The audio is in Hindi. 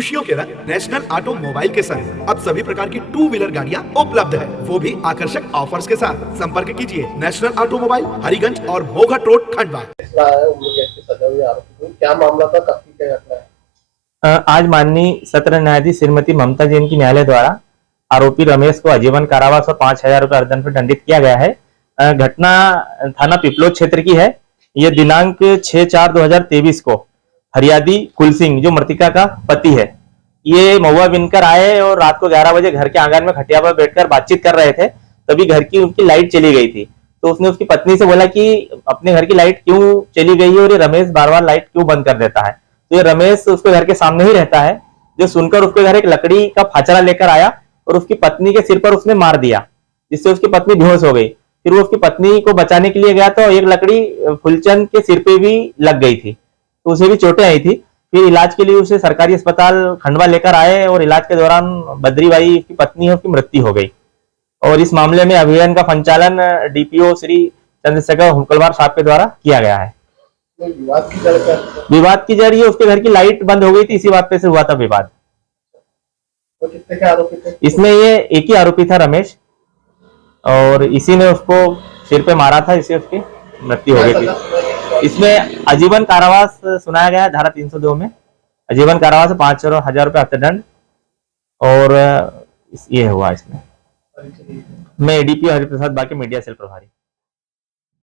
खुशियों के रंग नेशनल ऑटोमोबाइल के संग अब सभी प्रकार की टू व्हीलर गाड़ियां उपलब्ध है, वो भी आकर्षक ऑफर्स के साथ। संपर्क कीजिए नेशनल ऑटोमोबाइल, हरिगंज और मोघट रोड, खंडवा। क्या मामला था, काफी क्या घटना है? आज माननीय सत्र न्यायाधीश श्रीमती ममता जैन की न्यायालय द्वारा आरोपी रमेश को आजीवन कारावास और 5,000 रुपए अर्थदंड पर दंडित किया गया है। घटना थाना पिपलोद क्षेत्र की है। यह दिनांक 6/4/2023 को फरियादी कुल सिंह, जो मृतिका का पति है, ये महुआ बिनकर आए और रात को 11 बजे घर के आंगन में खटिया पर बैठकर बातचीत कर रहे थे। तभी घर की उनकी लाइट चली गई थी। तो उसने उसकी पत्नी से बोला कि अपने घर की लाइट क्यों चली गई है और ये रमेश बार बार लाइट क्यों बंद कर देता है। तो ये रमेश उसके घर के सामने ही रहता है, जो सुनकर उसके घर एक लकड़ी का फाचरा लेकर आया और उसकी पत्नी के सिर पर उसने मार दिया, जिससे उसकी पत्नी बेहोश हो गई। फिर वो उसकी पत्नी को बचाने के लिए गया तो एक लकड़ी फुलचंद के सिर पे भी लग गई थी, तो उसे भी चोटें आई थी। फिर इलाज के लिए उसे सरकारी अस्पताल खंडवा लेकर आए और इलाज के दौरान बद्रीबाई की पत्नी है, उसकी मृत्यु हो गई। और इस मामले में अभियान का संचालन डीपीओ श्री चंद्रशेखर हुकलवार साहब के द्वारा किया गया है। विवाद की जड़ ये उसके घर की लाइट बंद हो गई थी, इसी बात पे से हुआ था विवाद। तो कितने के आरोपी थे? इसमें ये एक ही आरोपी था, रमेश, और इसी ने उसको सिर पे मारा था, इससे उसकी मृत्यु हो गई थी। इसमें आजीवन कारावास सुनाया गया है, धारा 302 में आजीवन कारावास, 5,000 रुपए अर्थदंड, और ये हुआ इसमें। मैं एडीपी हरिप्रसाद बाकी मीडिया सेल प्रभारी।